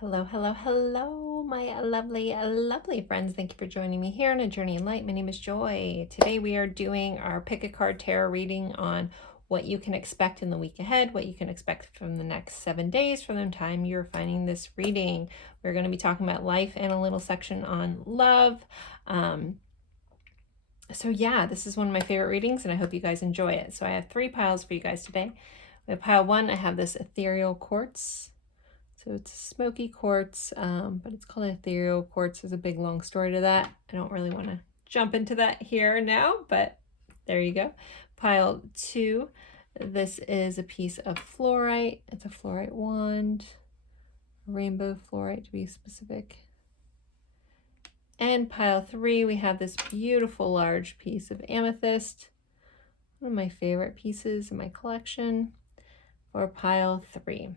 Hello, hello, hello, my lovely, lovely friends. Thank you for joining me here on A Journey in Light. My name is Joy. Today we are doing our Pick a Card Tarot reading on what you can expect in the week ahead, what you can expect from the next 7 days from the time you're finding this reading. We're going to be talking about life and a little section on love. So yeah, this is one of my favorite readings and I hope you guys enjoy it. So I have 3 piles for you guys today. With pile 1, I have this ethereal quartz. So it's smoky quartz, but it's called ethereal quartz. There's a big long story to that. I don't really want to jump into that here now, but there you go. Pile 2, this is a piece of fluorite. It's a fluorite wand, rainbow fluorite to be specific. And pile 3, we have this beautiful large piece of amethyst, one of my favorite pieces in my collection, for pile 3.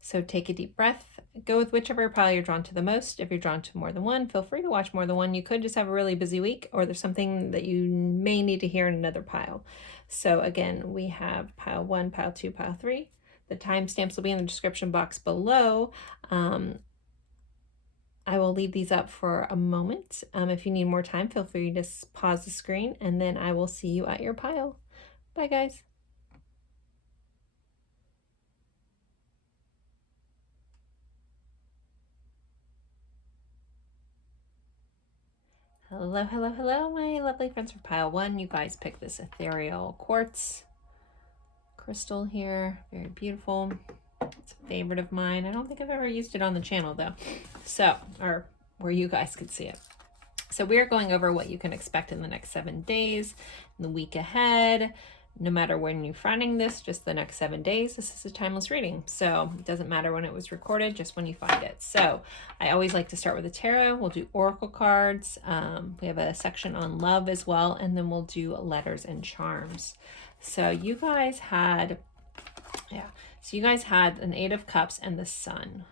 So take a deep breath, go with whichever pile you're drawn to the most. If you're drawn to more than one, feel free to watch more than one. You could just have a really busy week, or there's something that you may need to hear in another pile. So again, we have pile 1, pile 2, pile 3. The timestamps will be in the description box below. I will leave these up for a moment. If you need more time, feel free to pause the screen, and then I will see you at your pile. Bye, guys. Hello, hello, hello, my lovely friends for pile 1. You guys picked this ethereal quartz crystal here. Very beautiful. It's a favorite of mine. I don't think I've ever used it on the channel though. So, or where you guys could see it. So we are going over what you can expect in the next 7 days, in the week ahead. No matter when you're finding this, just the next 7 days, this is a timeless reading. So it doesn't matter when it was recorded, just when you find it. So I always like to start with a tarot. We'll do oracle cards. We have a section on love as well, and then we'll do letters and charms. So you guys had, an 8 of Cups and the Sun.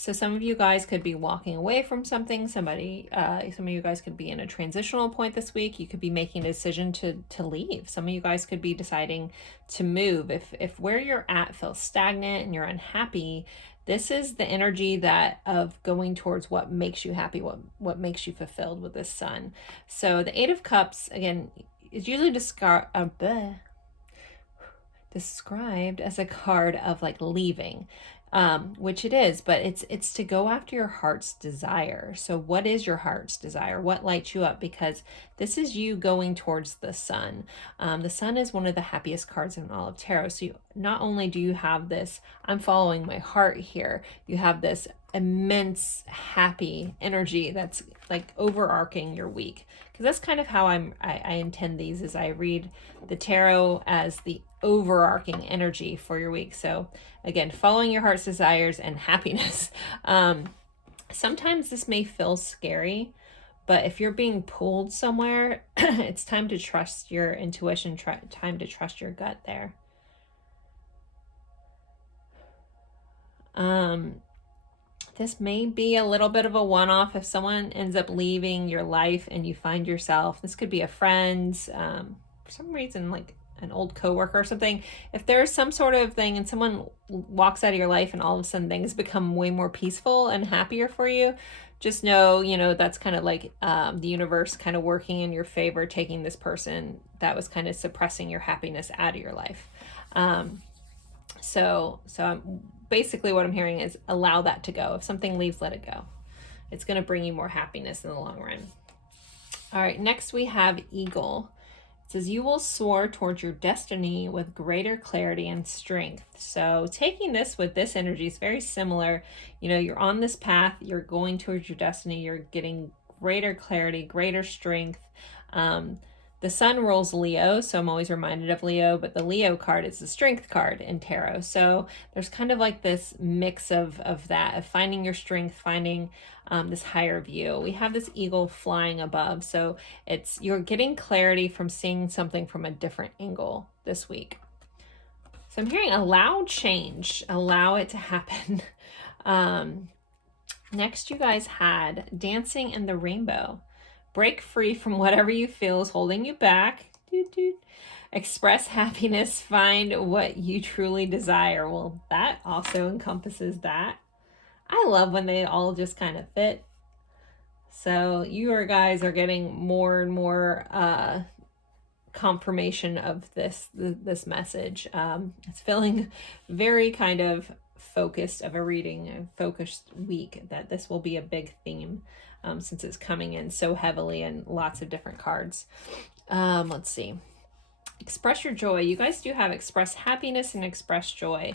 So some of you guys could be walking away from something. Some of you guys could be in a transitional point this week. You could be making a decision to leave. Some of you guys could be deciding to move. If where you're at feels stagnant and you're unhappy, this is the energy of going towards what makes you happy, what makes you fulfilled with this Sun. So the 8 of Cups, again, is usually described as a card of like leaving. Which it is, but it's to go after your heart's desire. So what is your heart's desire? What lights you up? Because this is you going towards the Sun. The Sun is one of the happiest cards in all of tarot. So not only do you have this, I'm following my heart here, you have this immense happy energy that's like overarching your week. Because that's kind of how I intend these, is I read the tarot as the overarching energy for your week. So again, following your heart's desires and happiness. Sometimes this may feel scary, but if you're being pulled somewhere, it's time to trust your intuition, time to trust your gut there. This may be a little bit of a one-off if someone ends up leaving your life and you find yourself, this could be a friend, for some reason, like an old coworker or something. If there's some sort of thing and someone walks out of your life and all of a sudden things become way more peaceful and happier for you, just know, that's kind of like the universe kind of working in your favor, taking this person that was kind of suppressing your happiness out of your life. So basically what I'm hearing is allow that to go. If something leaves, let it go. It's going to bring you more happiness in the long run. All right, next we have Eagle. It says, you will soar towards your destiny with greater clarity and strength. So taking this with this energy is very similar. You're on this path, you're going towards your destiny, you're getting greater clarity, greater strength. The Sun rules Leo, so I'm always reminded of Leo, but the Leo card is the strength card in tarot. So there's kind of like this mix of that, of finding your strength, finding this higher view. We have this eagle flying above, so you're getting clarity from seeing something from a different angle this week. So I'm hearing allow change, allow it to happen. Next, you guys had Dancing in the Rainbow. Break free from whatever you feel is holding you back. Express happiness, find what you truly desire. Well, that also encompasses that. I love when they all just kind of fit. So you guys are getting more and more confirmation of this message. It's feeling very kind of focused of a reading, a focused week, that this will be a big theme since it's coming in so heavily and lots of different cards. Let's see. Express your joy. You guys do have express happiness and express joy.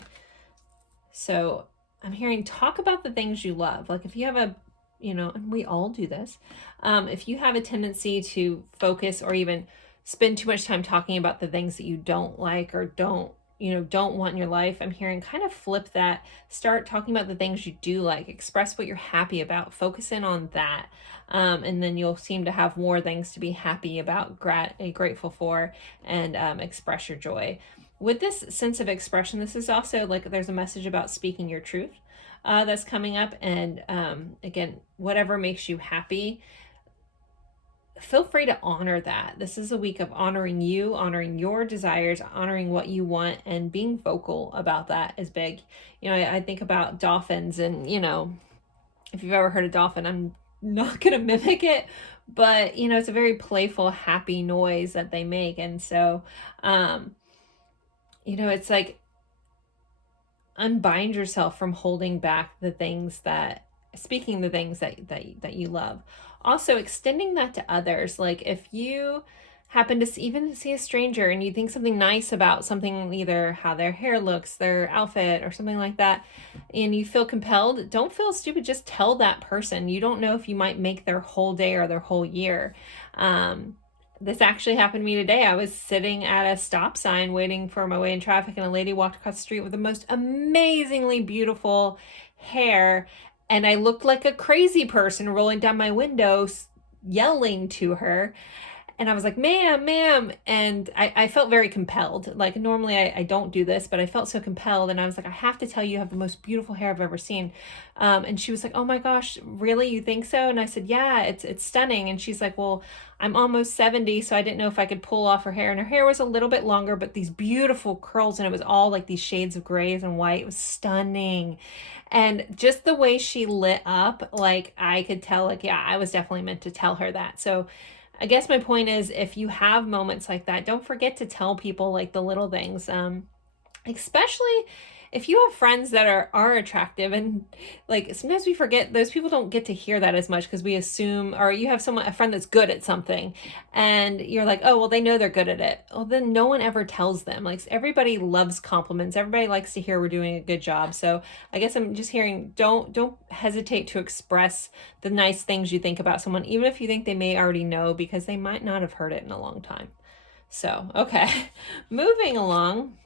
So I'm hearing talk about the things you love. Like if you have a, and we all do this. If you have a tendency to focus or even spend too much time talking about the things that you don't like or don't want in your life, I'm hearing kind of flip that. Start talking about the things you do like. Express what you're happy about. Focus in on that. And then you'll seem to have more things to be happy about, grateful for, and express your joy. With this sense of expression, this is also like there's a message about speaking your truth that's coming up. And again, whatever makes you happy, feel free to honor that. This is a week of honoring you, honoring your desires, honoring what you want, and being vocal about that is big. I think about dolphins, and if you've ever heard a dolphin, I'm not gonna mimic it, but it's a very playful, happy noise that they make. And so it's like unbind yourself from holding back the things that you love. Also extending that to others. Like if you happen to even see a stranger and you think something nice about something, either how their hair looks, their outfit, or something like that, and you feel compelled, don't feel stupid. Just tell that person. You don't know if you might make their whole day or their whole year. This actually happened to me today. I was sitting at a stop sign waiting for my way in traffic, and a lady walked across the street with the most amazingly beautiful hair, and I looked like a crazy person rolling down my window yelling to her. And I was like, ma'am. And I felt very compelled. Like normally I don't do this, but I felt so compelled. And I was like, I have to tell you, you have the most beautiful hair I've ever seen. And she was like, oh my gosh, really? You think so? And I said, yeah, it's stunning. And she's like, well, I'm almost 70, so I didn't know if I could pull off her hair. And her hair was a little bit longer, but these beautiful curls, and it was all like these shades of grays and white. It was stunning. And just the way she lit up, like I could tell, like, yeah, I was definitely meant to tell her that. So I guess my point is, if you have moments like that, don't forget to tell people like the little things, especially if you have friends that are attractive. And like sometimes we forget those people don't get to hear that as much because we assume, or you have a friend that's good at something and you're like, oh, well, they know they're good at it. Well, then no one ever tells them. Like everybody loves compliments. Everybody likes to hear we're doing a good job. So I guess I'm just hearing, don't hesitate to express the nice things you think about someone, even if you think they may already know, because they might not have heard it in a long time. So, okay, moving along.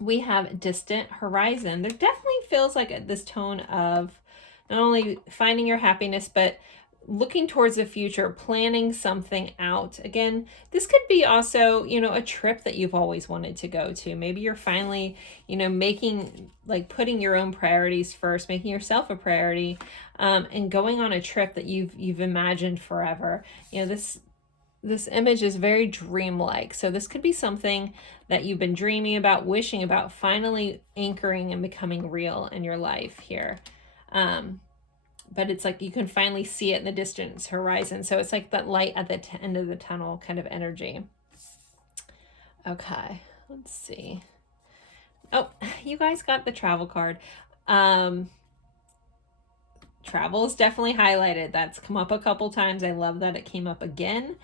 We have distant horizon. There definitely feels like this tone of not only finding your happiness, but looking towards the future, planning something out. Again, this could be also, a trip that you've always wanted to go to. Maybe you're finally, making, like putting your own priorities first, making yourself a priority, and going on a trip that you've imagined forever. This image is very dreamlike. So this could be something that you've been dreaming about, wishing about, finally anchoring and becoming real in your life here. But it's like you can finally see it in the distance horizon. So it's like that light at the end of the tunnel kind of energy. Okay, let's see. Oh, you guys got the travel card. Travel is definitely highlighted. That's come up a couple times. I love that it came up again.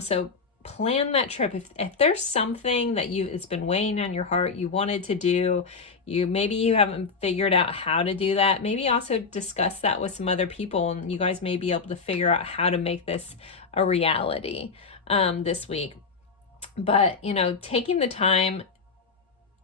So plan that trip. If there's something that it's been weighing on your heart, you wanted to do, maybe you haven't figured out how to do that. Maybe also discuss that with some other people, and you guys may be able to figure out how to make this a reality this week. But, taking the time,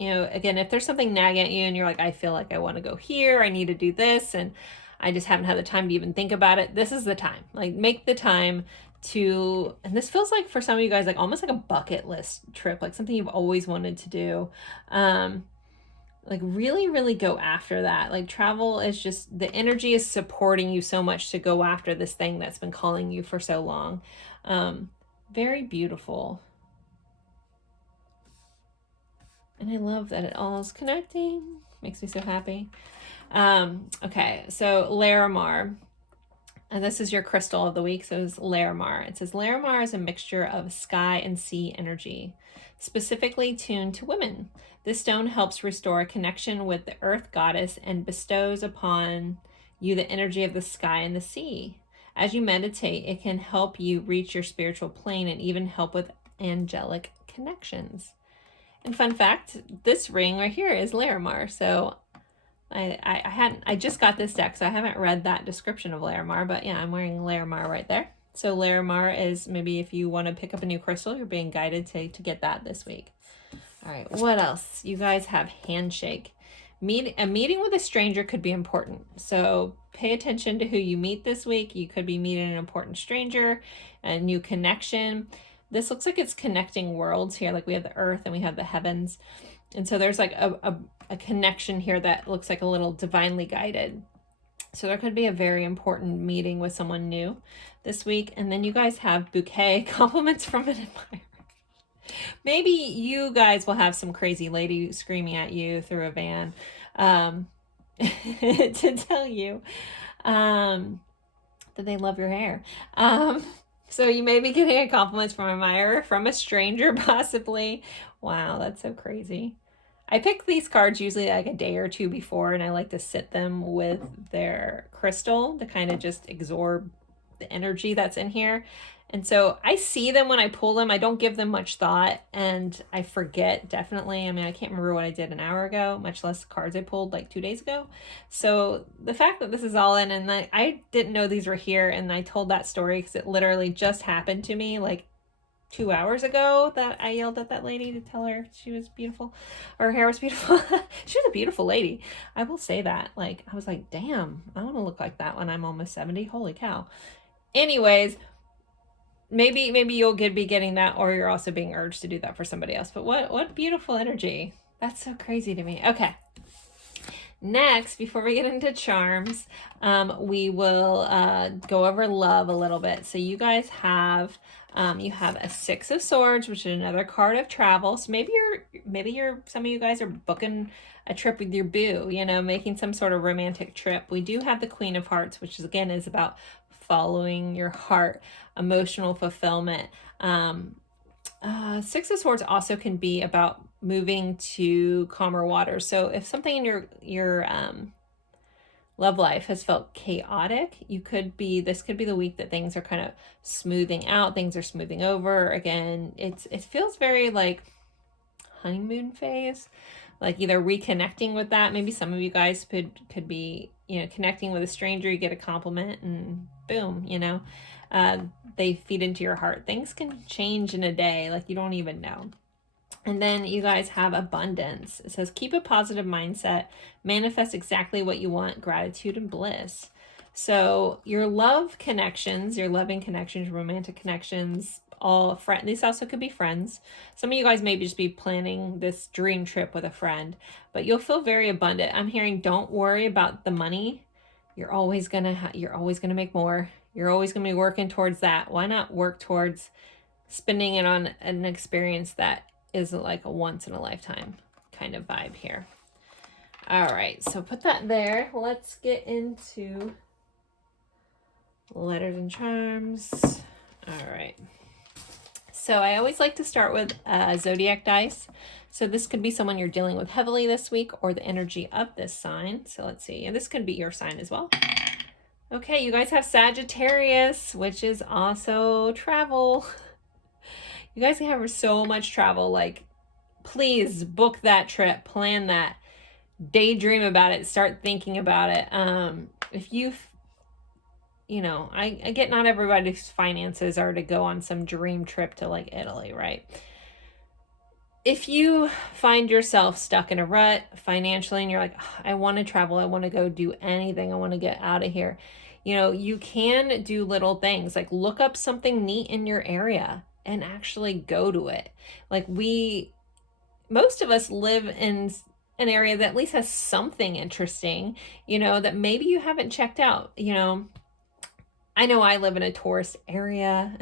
again, if there's something nagging at you and you're like, I feel like I want to go here, I need to do this, and I just haven't had the time to even think about it. This is the time. Like, make the time to, and this feels like for some of you guys, like almost like a bucket list trip, like something you've always wanted to do. Like really, really go after that. Like travel is just, the energy is supporting you so much to go after this thing that's been calling you for so long. Very beautiful. And I love that it all is connecting. Makes me so happy. Okay, so Larimar. And this is your crystal of the week. So it's Larimar. It says Larimar is a mixture of sky and sea energy, specifically tuned to women. This stone helps restore a connection with the earth goddess and bestows upon you the energy of the sky and the sea. As you meditate, it can help you reach your spiritual plane and even help with angelic connections. And fun fact, this ring right here is Larimar. So I just got this deck, so I haven't read that description of Larimar, but yeah, I'm wearing Larimar right there. So Larimar is maybe if you want to pick up a new crystal, you're being guided to get that this week. All right, what else? You guys have handshake. A meeting with a stranger could be important. So pay attention to who you meet this week. You could be meeting an important stranger, a new connection. This looks like it's connecting worlds here. Like we have the earth and we have the heavens. And so there's like a connection here that looks like a little divinely guided. So there could be a very important meeting with someone new this week. And then you guys have bouquet, compliments from an admirer. Maybe you guys will have some crazy lady screaming at you through a van to tell you that they love your hair. So you may be getting a compliment from an admirer, from a stranger possibly. Wow, that's so crazy. I pick these cards usually like a day or two before, and I like to sit them with their crystal to kind of just absorb the energy that's in here. And so I see them when I pull them. I don't give them much thought, and I forget, definitely. I mean, I can't remember what I did an hour ago, much less cards I pulled like 2 days ago. So the fact that this is all in, and I didn't know these were here, and I told that story because it literally just happened to me like 2 hours ago that I yelled at that lady to tell her she was beautiful. Her hair was beautiful. She was a beautiful lady. I will say that. Like, I was like, damn, I want to look like that when I'm almost 70. Holy cow. Anyways, maybe you'll be getting that, or you're also being urged to do that for somebody else. But what beautiful energy. That's so crazy to me. Okay. Next, before we get into charms, we will go over love a little bit. So you guys have you have a Six of Swords, which is another card of travel. So maybe some of you guys are booking a trip with your boo, you know, making some sort of romantic trip. We do have the Queen of Hearts, which is again is about following your heart, emotional fulfillment. Six of Swords also can be about moving to calmer waters. So if something in your love life has felt chaotic, this could be the week that things are kind of smoothing out, things are smoothing over. Again, it feels very like honeymoon phase, like either reconnecting with that. Maybe some of you guys could be, you know, connecting with a stranger, you get a compliment and boom, you know, they feed into your heart. Things can change in a day, like you don't even know. And then you guys have abundance. It says, keep a positive mindset, manifest exactly what you want, gratitude and bliss. So your love connections, your loving connections, romantic connections, these also could be friends. Some of you guys may just be planning this dream trip with a friend, but you'll feel very abundant. I'm hearing, don't worry about the money. You're always gonna make more. You're always gonna be working towards that. Why not work towards spending it on an experience that is like a once in a lifetime kind of vibe here. All right, so put that there. Let's get into letters and charms. All right. So I always like to start with zodiac dice. So this could be someone you're dealing with heavily this week, or the energy of this sign. So let's see. And this could be your sign as well. Okay, you guys have Sagittarius, which is also travel. You guys have so much travel. Like, please book that trip, plan that, daydream about it, start thinking about it. If you know, I get not everybody's finances are to go on some dream trip to like Italy, right? If you find yourself stuck in a rut financially and you're like, oh, I want to travel, I want to go do anything, I want to get out of here. You know, you can do little things like look up something neat in your area and actually go to it. Like most of us live in an area that at least has something interesting, you know, that maybe you haven't checked out. You know, I know I live in a tourist area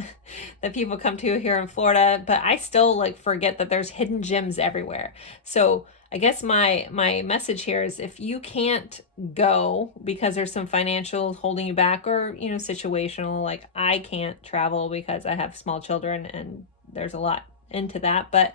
that people come to here in Florida, but I still like forget that there's hidden gems everywhere. So I guess my message here is, if you can't go because there's some financial holding you back, or, you know, situational, like I can't travel because I have small children and there's a lot into that, but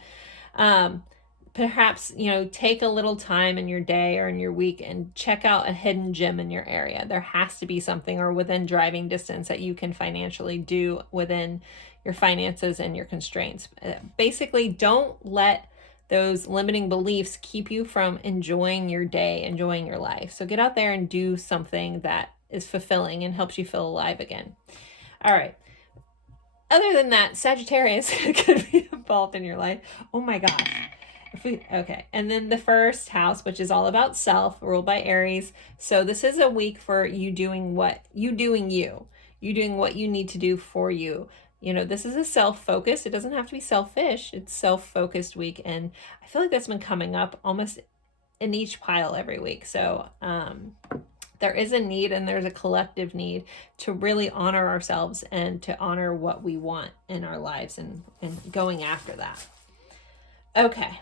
perhaps, you know, take a little time in your day or in your week and check out a hidden gem in your area. There has to be something, or within driving distance, that you can financially do within your finances and your constraints. Basically, don't let those limiting beliefs keep you from enjoying your day, enjoying your life. So get out there and do something that is fulfilling and helps you feel alive again. All right. Other than that, Sagittarius could be involved in your life. Oh my gosh. Okay, and then the first house, which is all about self, ruled by Aries. So this is a week for you doing what you doing what you need to do for you. You know, this is a self-focused. It doesn't have to be selfish. It's self-focused week, and I feel like that's been coming up almost in each pile every week. So there is a need, and there's a collective need to really honor ourselves and to honor what we want in our lives, and going after that. Okay.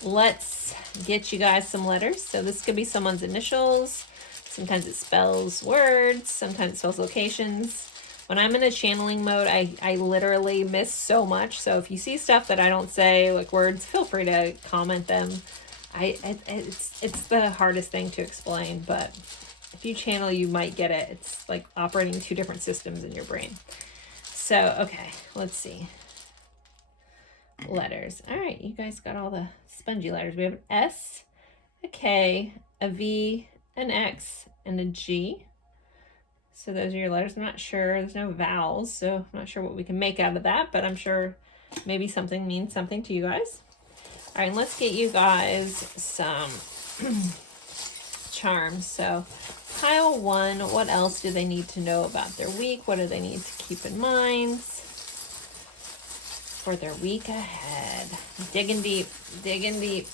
Let's get you guys some letters. So this could be someone's initials. Sometimes it spells words. Sometimes it spells locations. When I'm in a channeling mode, I literally miss so much. So if you see stuff that I don't say, like words, feel free to comment them. It's the hardest thing to explain, but if you channel, you might get it. It's like operating two different systems in your brain. So, okay, let's see. Letters. All right, you guys got all the spongy letters. We have an S, a K, a V, an X, and a G. So those are your letters. I'm not sure. There's no vowels, so I'm not sure what we can make out of that, but I'm sure maybe something means something to you guys. All right, let's get you guys some charms. So pile 1, what else do they need to know about their week? What do they need to keep in mind for their week ahead? Digging deep, digging deep.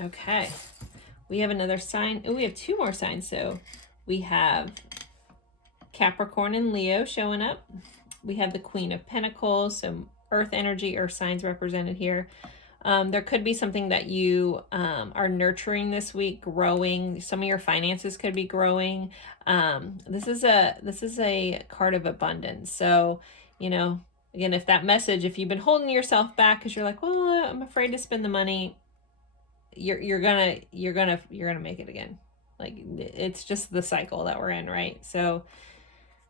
Okay, we have another sign. Oh, we have 2 more signs. So we have Capricorn and Leo showing up. We have the Queen of Pentacles, so earth energy, earth signs represented here. There could be something that you are nurturing this week, growing. Some of your finances could be growing. This is a card of abundance. So, you know, again, if that message, if you've been holding yourself back because you're like, well, I'm afraid to spend the money, you're gonna make it again. Like, it's just the cycle that we're in, right? So,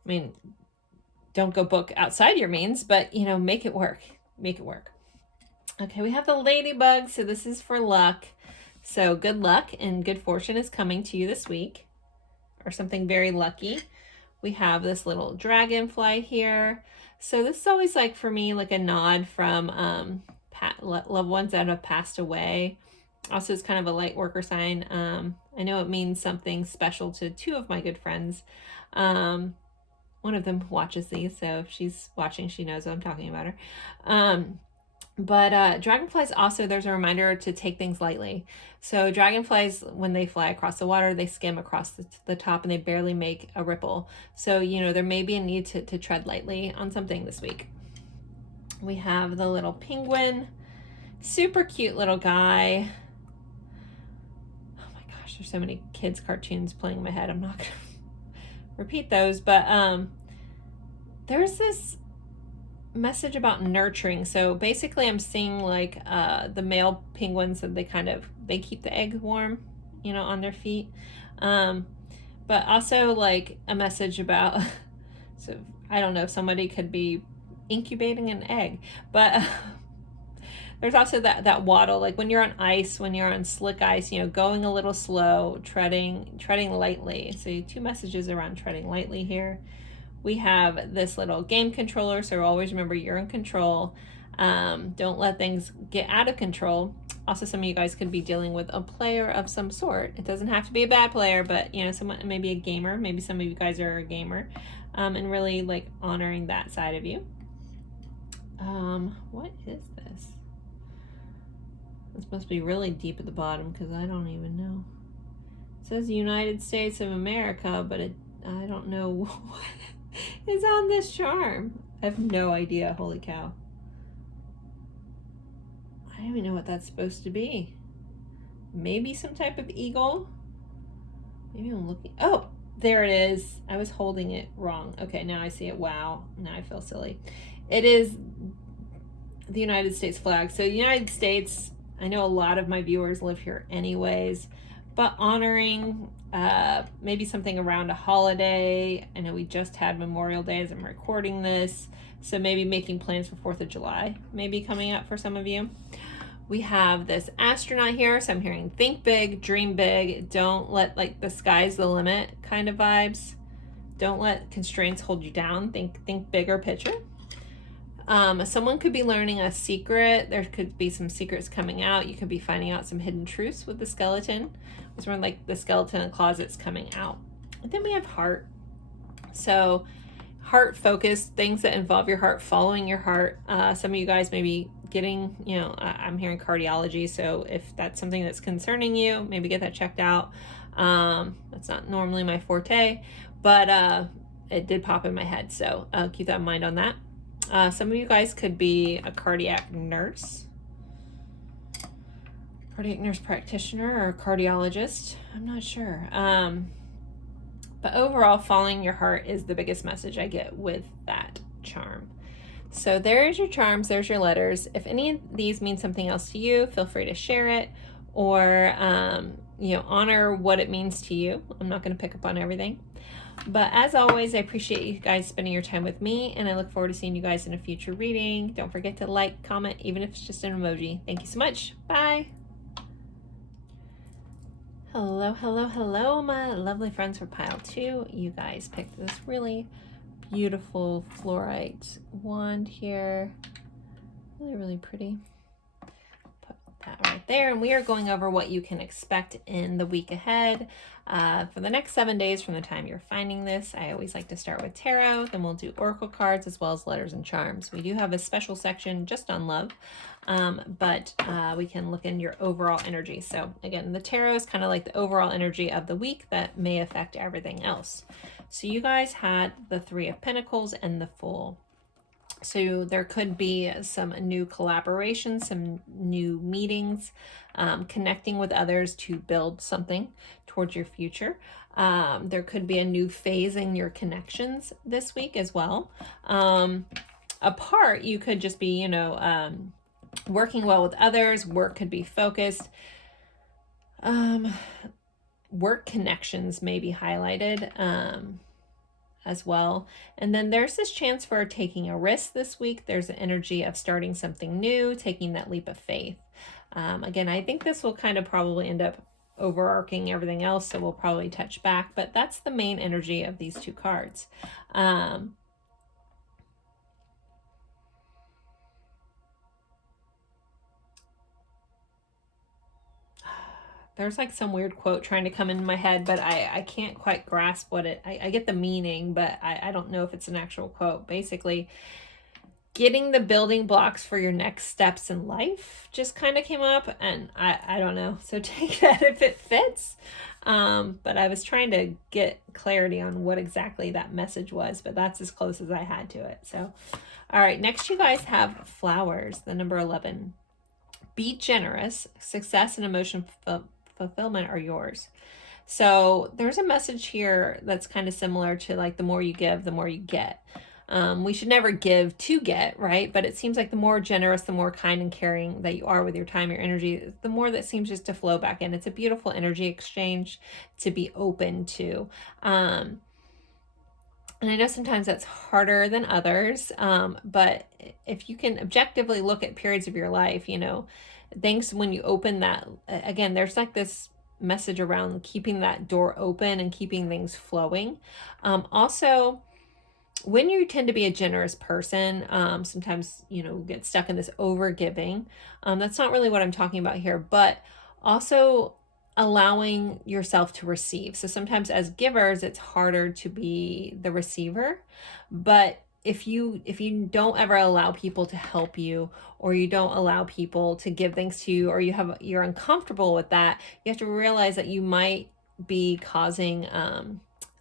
I mean, don't go book outside your means, but, you know, make it work. Make it work. Okay, we have the ladybug. So this is for luck. So good luck and good fortune is coming to you this week, or something very lucky. We have this little dragonfly here. So this is always, like, for me, like a nod from loved ones that have passed away. Also, it's kind of a light worker sign. I know it means something special to 2 of my good friends. One of them watches these, so if she's watching, she knows I'm talking about her. But dragonflies also, there's a reminder to take things lightly. So dragonflies, when they fly across the water, they skim across the top and they barely make a ripple. So, you know, there may be a need to tread lightly on something this week. We have the little penguin, super cute little guy. Oh my gosh, there's so many kids' cartoons playing in my head. I'm not going to repeat those, but there's this message about nurturing. So basically I'm seeing, like, the male penguins, that they keep the egg warm, you know, on their feet. But also, like, a message about, so I don't know if somebody could be incubating an egg, but there's also that waddle, like when you're on ice, when you're on slick ice, you know, going a little slow, treading lightly. So 2 messages around treading lightly here. We have this little game controller, so always remember you're in control. Don't let things get out of control. Also, some of you guys could be dealing with a player of some sort. It doesn't have to be a bad player, but, you know, someone, maybe a gamer. Maybe some of you guys are a gamer, and really, like, honoring that side of you. What is this? This must be really deep at the bottom, because I don't even know. says United States of America, but I don't know what is on this charm. I have no idea. Holy cow. I don't even know what that's supposed to be. Maybe some type of eagle. Maybe I'm looking. Oh, there it is. I was holding it wrong. Okay, now I see it. Wow. Now I feel silly. It is the United States flag. So the United States, I know a lot of my viewers live here anyways, but honoring maybe something around a holiday. I know we just had Memorial Day as I'm recording this. So maybe making plans for 4th of July, maybe coming up for some of you. We have this astronaut here, so I'm hearing think big, dream big, don't let like the sky's the limit kind of vibes. Don't let constraints hold you down. Think bigger picture. Someone could be learning a secret. There could be some secrets coming out. You could be finding out some hidden truths with the skeleton. It's more like the skeleton in the closet's coming out. And then we have heart. So heart focused, things that involve your heart, following your heart. Some of you guys may be getting, you know, I'm hearing cardiology. So if that's something that's concerning you, maybe get that checked out. That's not normally my forte, but it did pop in my head. So keep that in mind on that. Some of you guys could be a cardiac nurse practitioner or cardiologist. I'm not sure. But overall, following your heart is the biggest message I get with that charm. So there's your charms, there's your letters. If any of these mean something else to you, feel free to share it or, you know, honor what it means to you. I'm not going to pick up on everything. But as always, I appreciate you guys spending your time with me, and I look forward to seeing you guys in a future reading. Don't forget to like, comment, even if it's just an emoji. Thank you so much. Bye. Hello, hello, hello, my lovely friends for pile 2. You guys picked this really beautiful fluorite wand here. Really, really pretty. Put that right there. And we are going over what you can expect in the week ahead. For the next 7 days from the time you're finding this, I always like to start with tarot, then we'll do oracle cards as well as letters and charms. We do have a special section just on love, but we can look in your overall energy. So again, the tarot is kind of like the overall energy of the week that may affect everything else. So you guys had the 3 of Pentacles and the Fool. So there could be some new collaborations, some new meetings, connecting with others to build something towards your future. There could be a new phase in your connections this week as well. Apart, you could just be, you know, working well with others. Work could be focused. Work connections may be highlighted as well. And then there's this chance for taking a risk this week. There's an energy of starting something new, taking that leap of faith. Again, I think this will kind of probably end up overarching everything else, so we'll probably touch back, but that's the main energy of these 2 cards. There's like some weird quote trying to come into my head, but I can't quite grasp what I get the meaning, but I don't know if it's an actual quote. Basically, getting the building blocks for your next steps in life just kind of came up, and I don't know. So take that if it fits. But I was trying to get clarity on what exactly that message was, but that's as close as I had to it. So, all right, next you guys have flowers, the number 11. Be generous. Success and emotion fulfillment are yours. So there's a message here that's kind of similar to like the more you give, the more you get. We should never give to get, right? But it seems like the more generous, the more kind and caring that you are with your time, your energy, the more that seems just to flow back in. It's a beautiful energy exchange to be open to. And I know sometimes that's harder than others, but if you can objectively look at periods of your life, you know, things when you open that, again, there's like this message around keeping that door open and keeping things flowing. Also, when you tend to be a generous person, sometimes, you know, get stuck in this over giving. That's not really what I'm talking about here, but also allowing yourself to receive. So sometimes as givers, it's harder to be the receiver, but if you don't ever allow people to help you, or you don't allow people to give things to you, or you're uncomfortable with that, you have to realize that you might be causing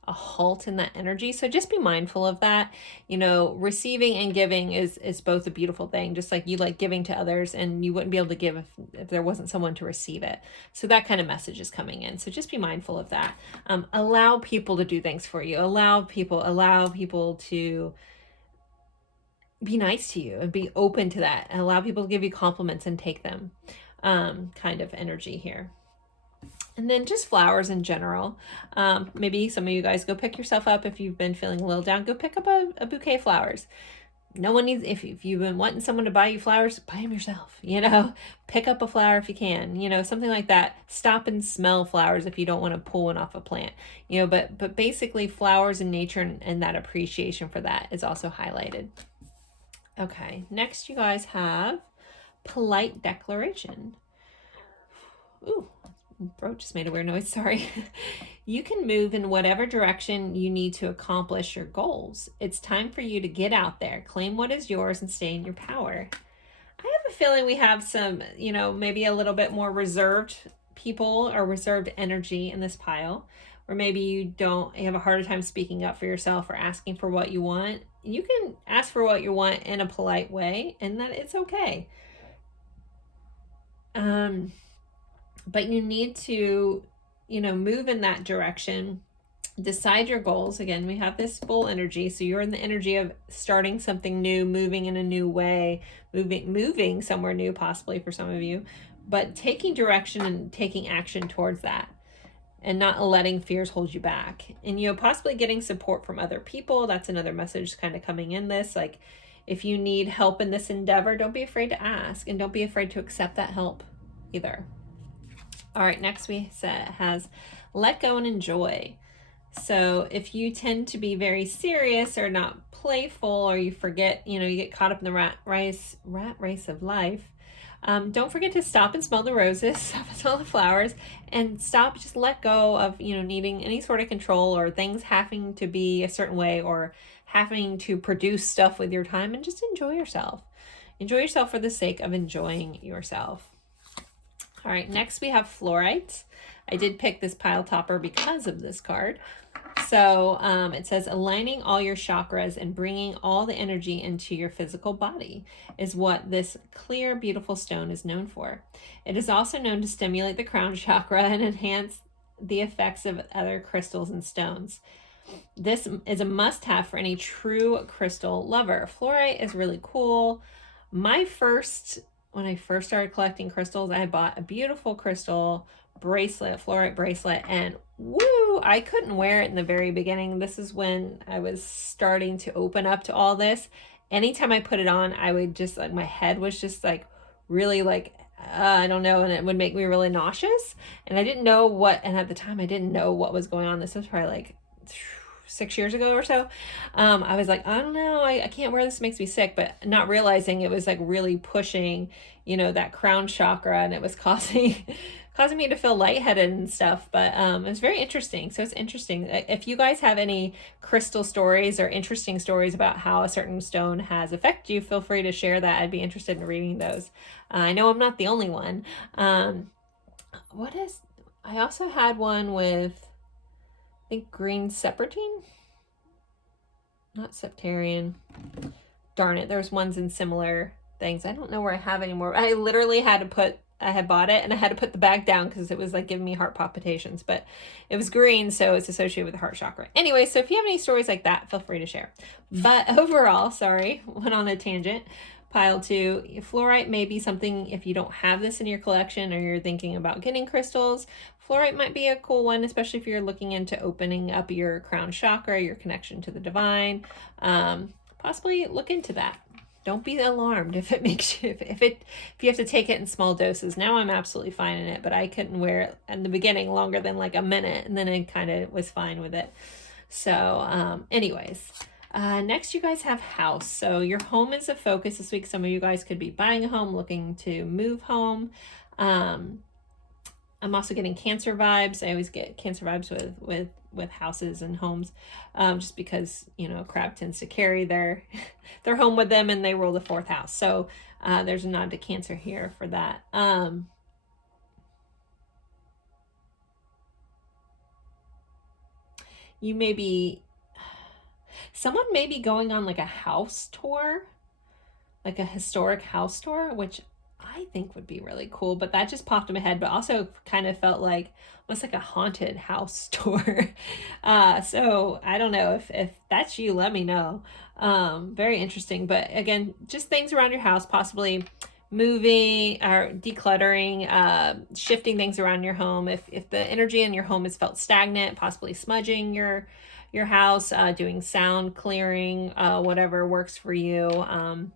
a halt in that energy. So just be mindful of that. You know, receiving and giving is both a beautiful thing, just like you like giving to others, and you wouldn't be able to give if there wasn't someone to receive it. So that kind of message is coming in. So just be mindful of that. Allow people to do things for you. Allow people to be nice to you and be open to that, and allow people to give you compliments and take them, kind of energy here. And then just flowers in general. Maybe some of you guys go pick yourself up, if you've been feeling a little down, go pick up a bouquet of flowers. No one needs, if you've been wanting someone to buy you flowers, buy them yourself, you know, pick up a flower if you can, you know, something like that. Stop and smell flowers if you don't want to pull one off a plant, you know, but basically flowers in nature and that appreciation for that is also highlighted. Okay, next you guys have polite declaration. Ooh, throat just made a weird noise, sorry. You can move in whatever direction you need to accomplish your goals. It's time for you to get out there, claim what is yours, and stay in your power. I have a feeling we have some, you know, maybe a little bit more reserved people or reserved energy in this pile, or maybe you have a harder time speaking up for yourself or asking for what you want. You can ask for what you want in a polite way, and that it's okay. But you need to, you know, move in that direction. Decide your goals. Again, we have this full energy, so you're in the energy of starting something new, moving in a new way, moving somewhere new, possibly for some of you, but taking direction and taking action towards that, and not letting fears hold you back. And, you know, possibly getting support from other people. That's another message kind of coming in this. Like, if you need help in this endeavor, don't be afraid to ask, and don't be afraid to accept that help either. All right, next we has let go and enjoy. So if you tend to be very serious or not playful, or you forget, you know, you get caught up in the rat race of life, don't forget to stop and smell the roses, stop and smell the flowers, and just let go of, you know, needing any sort of control or things having to be a certain way or having to produce stuff with your time, and just enjoy yourself. Enjoy yourself for the sake of enjoying yourself. All right, next we have fluorite. I did pick this pile topper because of this card. So it says aligning all your chakras and bringing all the energy into your physical body is what this clear, beautiful stone is known for. It is also known to stimulate the crown chakra and enhance the effects of other crystals and stones. This is a must-have for any true crystal lover. Fluorite is really cool. When I first started collecting crystals, I bought a beautiful crystal bracelet, fluorite bracelet, and woo, I couldn't wear it in the very beginning. This is when I was starting to open up to all this. Anytime I put it on, I would just, like, my head was just like really like, I don't know, and it would make me really nauseous. And I didn't know what, and at the time I didn't know what was going on. This was probably like 6 years ago or so. I was like, I don't know, I can't wear this, makes me sick, but not realizing it was like really pushing, you know, that crown chakra, and it was causing me to feel lightheaded and stuff. But it was very interesting. So it's interesting. If you guys have any crystal stories or interesting stories about how a certain stone has affected you, feel free to share that. I'd be interested in reading those. I know I'm not the only one. I also had one with, I think, green septine, not septarian. Darn it, there's ones in similar things. I don't know where I have anymore. I literally I had bought it and I had to put the bag down because it was like giving me heart palpitations, but it was green, so it's associated with the heart chakra. Anyway, so if you have any stories like that, feel free to share. But overall, sorry, went on a tangent. Pile 2, fluorite may be something, if you don't have this in your collection or you're thinking about getting crystals, fluorite might be a cool one, especially if you're looking into opening up your crown chakra, your connection to the divine. Possibly look into that. Don't be alarmed if it makes you, if you have to take it in small doses. Now I'm absolutely fine in it, but I couldn't wear it in the beginning longer than like a minute, and then I kind of was fine with it. So anyways, next you guys have house. So your home is a focus this week. Some of you guys could be buying a home, looking to move home. I'm also getting Cancer vibes. I always get Cancer vibes with houses and homes, just because, you know, Crab tends to carry their home with them, and they rule the 4th house. So there's a nod to Cancer here for that. you may be, someone may be going on like a house tour, like a historic house tour, which I think would be really cool, but that just popped in my head, but also kind of felt like almost like a haunted house tour. So I don't know if that's you, let me know. Very interesting, but again, just things around your house, possibly moving or decluttering, shifting things around your home. If the energy in your home has felt stagnant, possibly smudging your house, doing sound clearing, whatever works for you.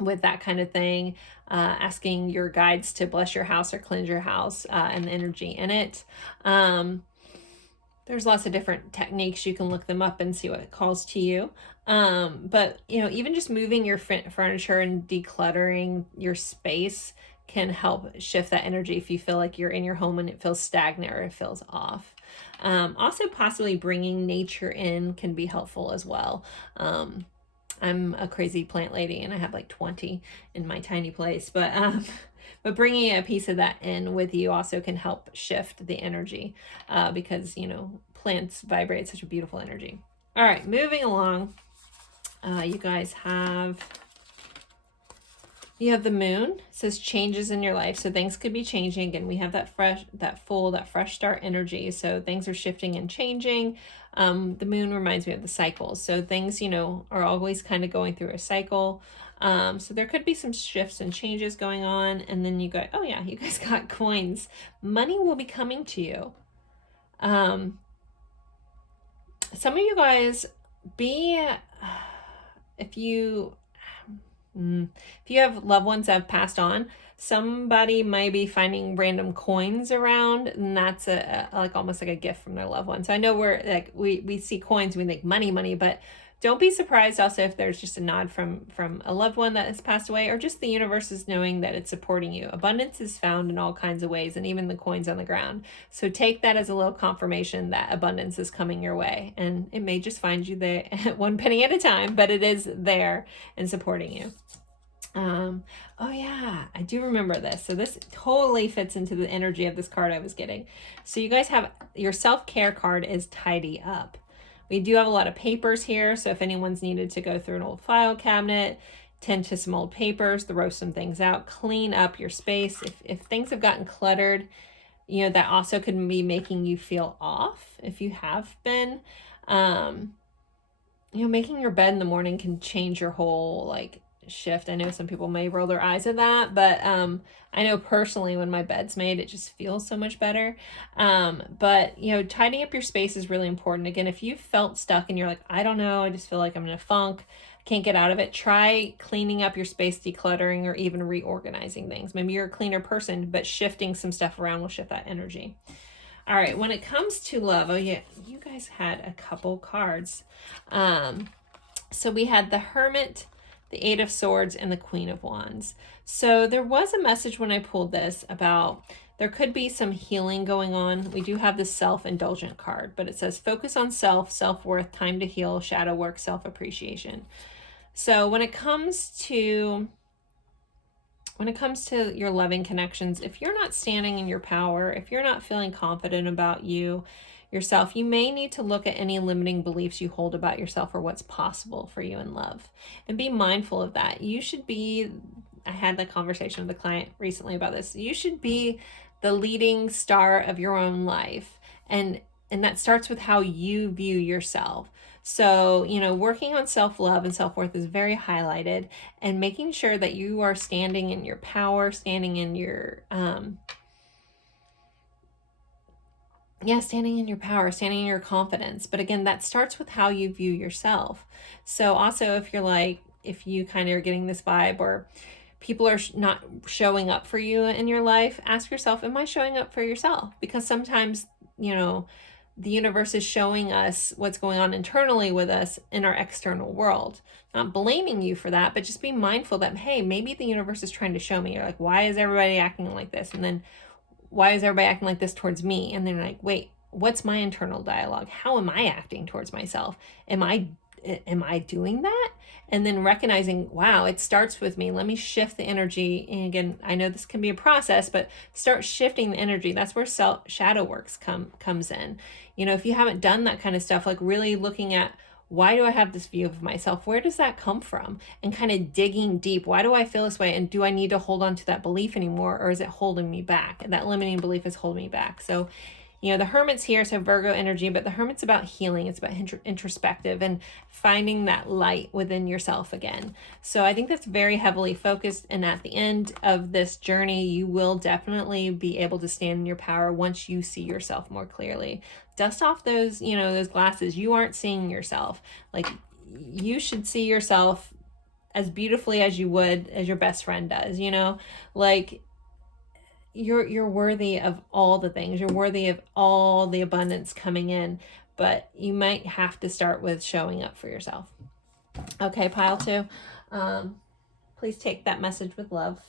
With that kind of thing, asking your guides to bless your house or cleanse your house and the energy in it. There's lots of different techniques. You can look them up and see what calls to you. But, you know, even just moving your furniture and decluttering your space can help shift that energy if you feel like you're in your home and it feels stagnant or it feels off. Also, possibly bringing nature in can be helpful as well. I'm a crazy plant lady and I have like 20 in my tiny place, but bringing a piece of that in with you also can help shift the energy, because, you know, plants vibrate such a beautiful energy. All right, moving along. You guys have the moon. It says changes in your life. So things could be changing. Again, we have that fresh start energy. So things are shifting and changing. The moon reminds me of the cycles. So things, you know, are always kind of going through a cycle. So there could be some shifts and changes going on. And then you got, oh yeah, you guys got coins. Money will be coming to you. Some of you guys if you have loved ones that have passed on, somebody might be finding random coins around, and that's like almost like a gift from their loved one. So I know we're like, we see coins, we think money, but don't be surprised also if there's just a nod from a loved one that has passed away, or just the universe is knowing that it's supporting you. Abundance is found in all kinds of ways, and even the coins on the ground. So take that as a little confirmation that abundance is coming your way, and it may just find you there one penny at a time, but it is there and supporting you. Oh yeah, I do remember this. So this totally fits into the energy of this card I was getting. So you guys have your self-care card is tidy up. We do have a lot of papers here. So if anyone's needed to go through an old file cabinet, tend to some old papers, throw some things out, clean up your space. If things have gotten cluttered, you know, that also could be making you feel off if you have been. You know, making your bed in the morning can change your whole like shift. I know some people may roll their eyes at that, but I know personally when my bed's made, it just feels so much better. But you know, tidying up your space is really important. Again, if you felt stuck and you're like, I don't know, I just feel like I'm in a funk, can't get out of it, try cleaning up your space, decluttering, or even reorganizing things. Maybe you're a cleaner person, but shifting some stuff around will shift that energy. All right, when it comes to love, oh yeah, you guys had a couple cards. So we had the Hermit, the Eight of Swords, and the Queen of Wands. So there was a message when I pulled this about there could be some healing going on. We do have the self-indulgent card, but it says focus on self, self-worth, time to heal, shadow work, self-appreciation. So when it comes to your loving connections, if you're not standing in your power, if you're not feeling confident about yourself, you may need to look at any limiting beliefs you hold about yourself or what's possible for you in love, and be mindful of that. I had that conversation with a client recently about this. You should be the leading star of your own life. And that starts with how you view yourself. So, you know, working on self-love and self-worth is very highlighted, and making sure that you are standing in your power, standing in your standing in your confidence. But again, that starts with how you view yourself. So also if you kind of are getting this vibe, or people are not showing up for you in your life, ask yourself, am I showing up for yourself? Because sometimes, you know, the universe is showing us what's going on internally with us in our external world. Not blaming you for that, but just be mindful that, hey, maybe the universe is trying to show me. You're like, why is everybody acting like this? And then why is everybody acting like this towards me? And then like, wait, what's my internal dialogue? How am I acting towards myself? Am I am I doing that? And then recognizing, wow, it starts with me. Let me shift the energy. And again, I know this can be a process, but start shifting the energy. That's where shadow works comes in. You know, if you haven't done that kind of stuff, like really looking at, why do I have this view of myself? Where does that come from? And kind of digging deep. Why do I feel this way? And do I need to hold on to that belief anymore? Or is it holding me back? And that limiting belief is holding me back. So, you know, the Hermit's here, so Virgo energy, but the Hermit's about healing. It's about introspective and finding that light within yourself again. So I think that's very heavily focused. And at the end of this journey, you will definitely be able to stand in your power once you see yourself more clearly. Dust off those, you know, those glasses. You aren't seeing yourself. Like, you should see yourself as beautifully as you would as your best friend does, you know, like, you're worthy of all the things. You're worthy of all the abundance coming in, but you might have to start with showing up for yourself. Okay, pile 2. Please take that message with love.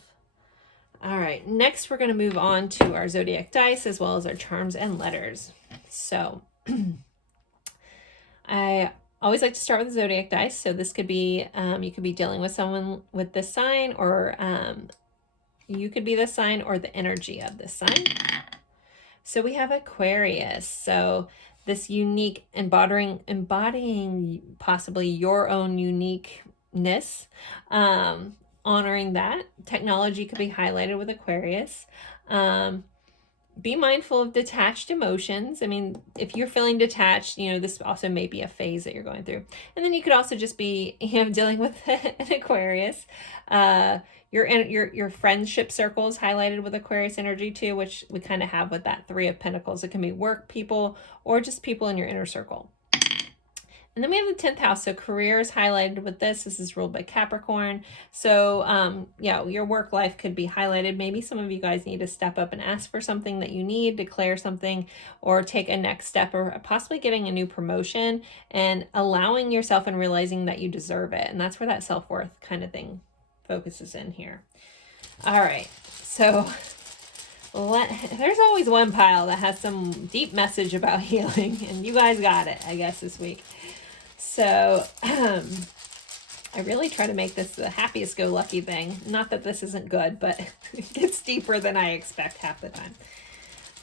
All right, next we're going to move on to our zodiac dice as well as our charms and letters. So I always like to start with the zodiac dice. So this could be, you could be dealing with someone with this sign, or you could be the sign or the energy of this sign. So we have Aquarius. So this unique embodying possibly your own uniqueness, honoring that. Technology could be highlighted with Aquarius. Be mindful of detached emotions. I mean, if you're feeling detached, you know, this also may be a phase that you're going through. And then you could also just be, you know, dealing with an Aquarius. Your friendship circles highlighted with Aquarius energy too, which we kind of have with that 3 of Pentacles. It can be work people or just people in your inner circle. And then we have the 10th house. So career is highlighted with this. This is ruled by Capricorn. So yeah, your work life could be highlighted. Maybe some of you guys need to step up and ask for something that you need, declare something, or take a next step, or possibly getting a new promotion and allowing yourself and realizing that you deserve it. And that's where that self-worth kind of thing focuses in here. All right, so there's always one pile that has some deep message about healing, and you guys got it, I guess, this week. So I really try to make this the happiest go lucky thing. Not that this isn't good, but it gets deeper than I expect half the time.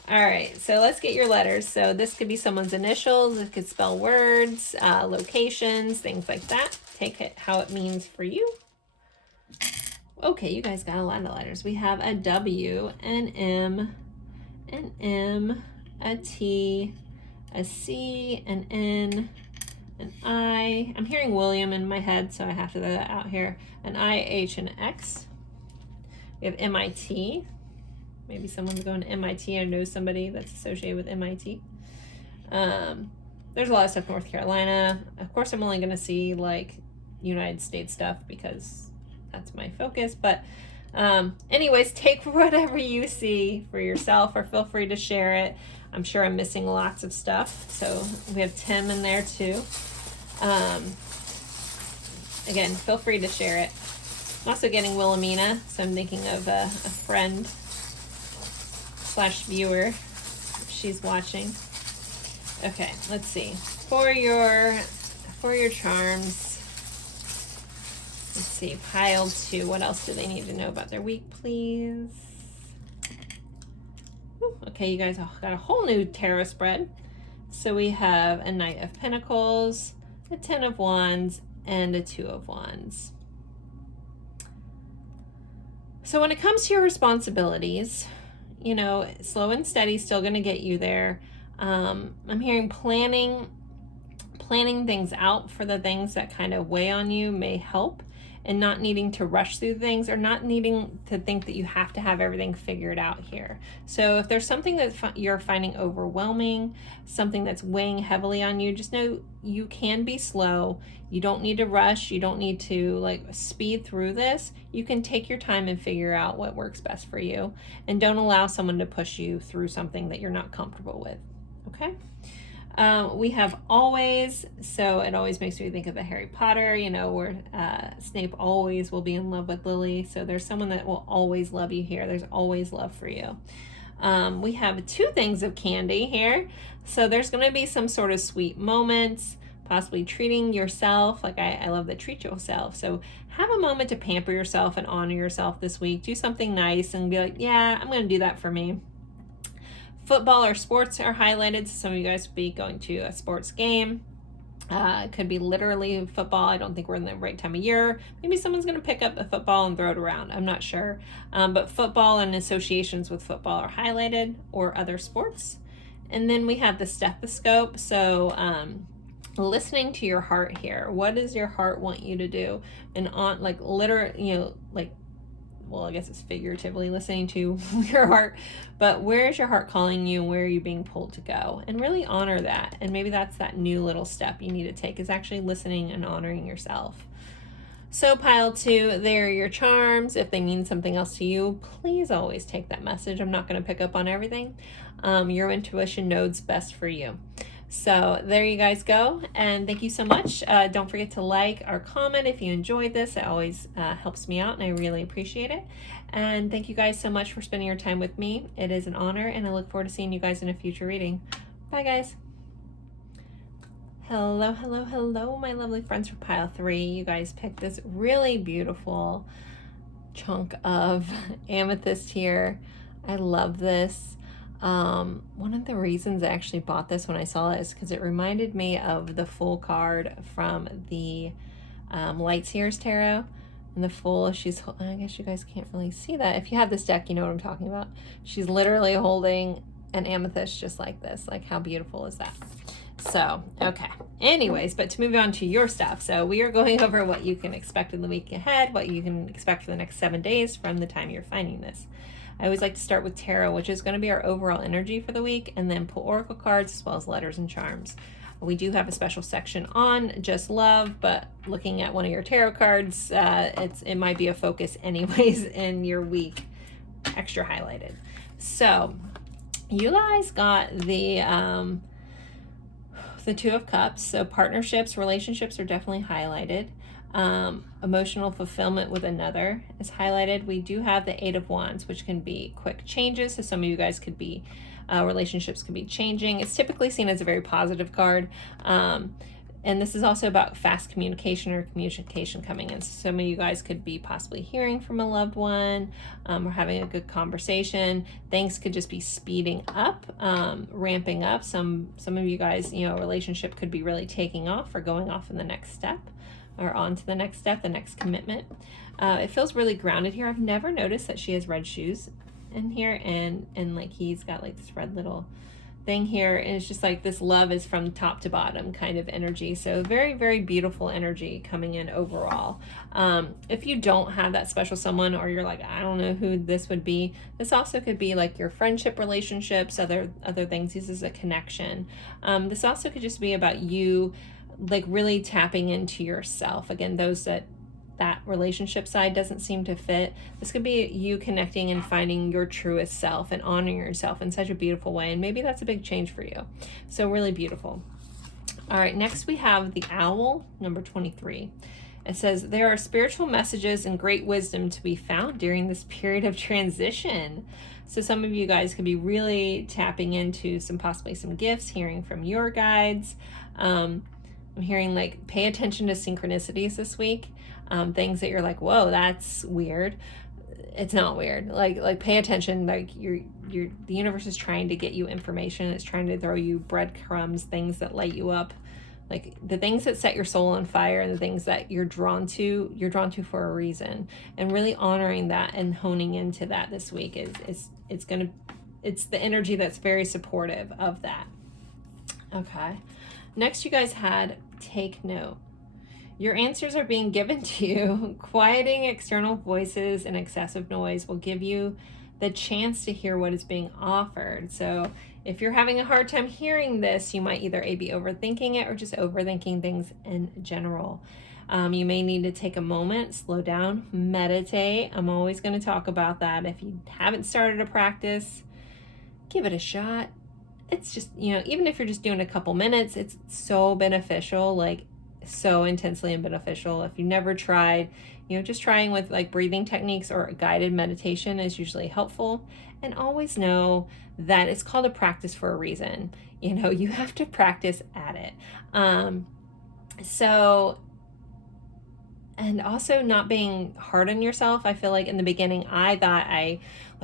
All right, so let's get your letters. So this could be someone's initials. It could spell words, locations, things like that. Take it how it means for you. Okay, you guys got a lot of letters. We have a W, an M, an M, a T, a C, an N, an I. I'm hearing William in my head, so I have to throw that out here. An I, H, and X. We have MIT. Maybe someone's going to MIT or knows somebody that's associated with MIT. There's a lot of stuff North Carolina. Of course, I'm only going to see like United States stuff because that's my focus. But anyways, take whatever you see for yourself, or feel free to share it. I'm sure I'm missing lots of stuff. So we have Tim in there too. Again, feel free to share it. I'm also getting Wilhelmina, so I'm thinking of a friend / viewer if she's watching. Okay, let's see. For your charms, let's see, pile 2. What else do they need to know about their week, please? Ooh, okay, you guys got a whole new tarot spread. So we have a Knight of Pentacles, a 10 of Wands, and a 2 of Wands. So when it comes to your responsibilities, you know, slow and steady is still going to get you there. I'm hearing planning things out for the things that kind of weigh on you may help, and not needing to rush through things, or not needing to think that you have to have everything figured out here. So if there's something that you're finding overwhelming, something that's weighing heavily on you, just know you can be slow. You don't need to rush. You don't need to like speed through this. You can take your time and figure out what works best for you, and don't allow someone to push you through something that you're not comfortable with. Okay. We have always, so it always makes me think of the Harry Potter, you know, where Snape always will be in love with Lily. So there's someone that will always love you here. There's always love for you. We have 2 things of candy here. So there's going to be some sort of sweet moments, possibly treating yourself. Like I love the treat yourself. So have a moment to pamper yourself and honor yourself this week. Do something nice and be like, yeah, I'm going to do that for me. Football or sports are highlighted. So some of you guys will be going to a sports game. It could be literally football. I don't think we're in the right time of year. Maybe someone's going to pick up a football and throw it around. I'm not sure. But football and associations with football are highlighted, or other sports. And then we have the stethoscope. So listening to your heart here. What does your heart want you to do? And on like literally, like, well, I guess it's figuratively listening to your heart, but where is your heart calling you? Where are you being pulled to go? And really honor that. And maybe that's that new little step you need to take, is actually listening and honoring yourself. So pile 2, they're your charms. If they mean something else to you, please always take that message. I'm not going to pick up on everything. Your intuition knows best for you. So there you guys go, and thank you so much. Don't forget to like or comment if you enjoyed this. It always helps me out, and I really appreciate it. And thank you guys so much for spending your time with me. It is an honor, and I look forward to seeing you guys in a future reading. Bye, guys. Hello, hello, hello, my lovely friends from pile 3. You guys picked this really beautiful chunk of amethyst here. I love this. One of the reasons I actually bought this when I saw it is because it reminded me of the Fool card from the Light Seers Tarot. And the Fool, she's, I guess you guys can't really see that. If you have this deck, you know what I'm talking about. She's literally holding an amethyst just like this. Like, how beautiful is that? So, okay. Anyways, but to move on to your stuff. So we are going over what you can expect in the week ahead, what you can expect for the next 7 days from the time you're finding this. I always like to start with tarot, which is going to be our overall energy for the week, and then pull oracle cards as well as letters and charms. We do have a special section on just love, but looking at one of your tarot cards, it might be a focus anyways in your week, extra highlighted. So you guys got the 2 of Cups. So partnerships, relationships are definitely highlighted. Emotional fulfillment with another is highlighted. We do have the 8 of Wands, which can be quick changes. So some of you guys could be, relationships could be changing. It's typically seen as a very positive card. And this is also about fast communication or communication coming in. So some of you guys could be possibly hearing from a loved one, or having a good conversation. Things could just be speeding up, ramping up. Some of you guys, a relationship could be really taking off or going off in the next step, or on to the next step, the next commitment. It feels really grounded here. I've never noticed that she has red shoes in here, and like he's got like this red little thing here, and it's just like this love is from top to bottom kind of energy. So very, very beautiful energy coming in overall. If you don't have that special someone, or you're like, I don't know who this would be, this also could be like your friendship relationships, other things. This is a connection. This also could just be about you like really tapping into yourself. Again, those that relationship side doesn't seem to fit, this could be you connecting and finding your truest self and honoring yourself in such a beautiful way. And maybe that's a big change for you. So really beautiful. All right, next we have the Owl, number 23. It says, there are spiritual messages and great wisdom to be found during this period of transition. So some of you guys could be really tapping into possibly some gifts, hearing from your guides. I'm hearing like pay attention to synchronicities this week. Things that you're like, whoa, that's weird. It's not weird. Like pay attention. Like the universe is trying to get you information. It's trying to throw you breadcrumbs, things that light you up. Like the things that set your soul on fire, and the things that you're drawn to for a reason. And really honoring that and honing into that this week it's the energy that's very supportive of that. Okay. Next, you guys had take note. Your answers are being given to you. Quieting external voices and excessive noise will give you the chance to hear what is being offered. So if you're having a hard time hearing this, you might either be overthinking it or just overthinking things in general. You may need to take a moment, slow down, meditate. I'm always going to talk about that. If you haven't started a practice, give it a shot. It's just, even if you're just doing a couple minutes, it's so beneficial, like so intensely and beneficial. If you never tried, just trying with like breathing techniques or guided meditation is usually helpful. And always know that it's called a practice for a reason. You have to practice at it. So, and also not being hard on yourself. I feel like in the beginning, I thought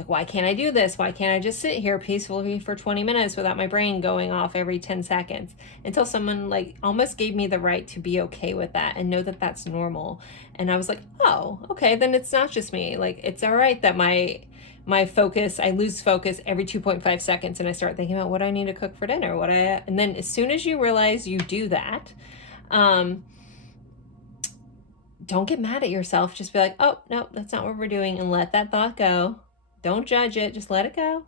why can't I do this? Why can't I just sit here peacefully for 20 minutes without my brain going off every 10 seconds? Until someone like almost gave me the right to be okay with that and know that that's normal. And I was like, oh, okay, then it's not just me. Like, it's all right that my focus, I lose focus every 2.5 seconds and I start thinking about what I need to cook for dinner, and then as soon as you realize you do that, don't get mad at yourself. Just be like, oh, no, that's not what we're doing, and let that thought go. Don't judge it. Just let it go.